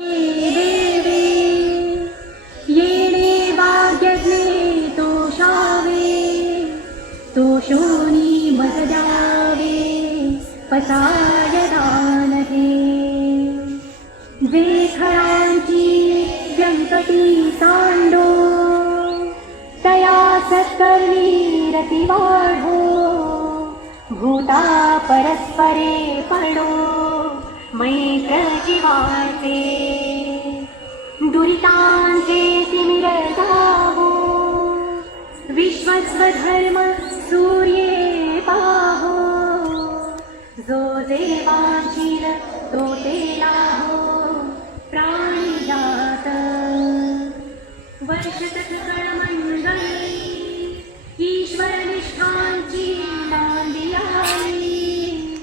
देवे येणे वाग्यज्ञे तोषावे तोषोनी मत द्यावे पसाय दानहे जे खरांची व्यंकटी सांडो तया सत्कर्मी रती वाढो भूता परस्परे पडो मैत्र जीवाचे दुरितांचे तिमिर जावो विश्वस्वधर्म सूर्ये पाहो जो देवाशील तो ते लाहो प्राणी जात वर्षतकळ मंगळी ईश्वर निष्ठांची नांदी आली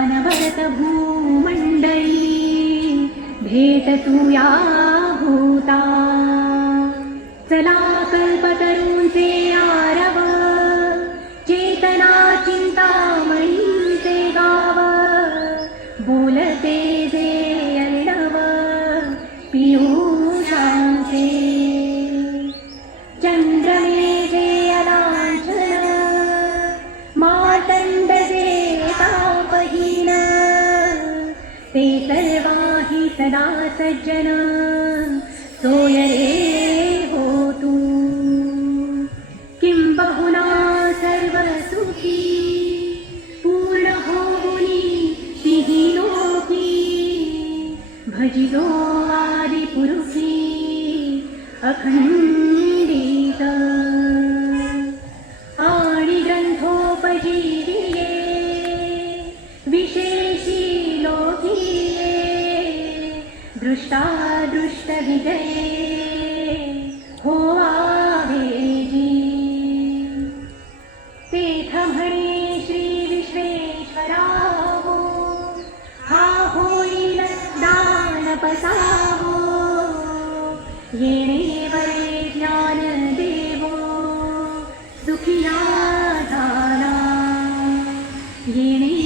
अनवरत भूमंडळी भेट तू या होता चला कल्पतरूंचे आरव चेतना चिंतामणीचे गाव बोलते जे अर्णव पियुषांचे चंद्रमे जे अलांछन मातंड जे तापहीन ते सर्वाही सदा सज्जन सोय रे हो तू किं बहुना सर्व सुखी पूर्ण होऊनी तिही लोकी भजिलो आदि पुरुषी अखंडित आणि ग्रंथोपजीविये विशेषी लोकीये दृष्टादृष्ट विजये हो आवेजी तेथ म्हणे श्री विश्वेश्वरावो हा होईल दान पसावो येणे वरे ज्ञान देवो सुखिया झाला येणे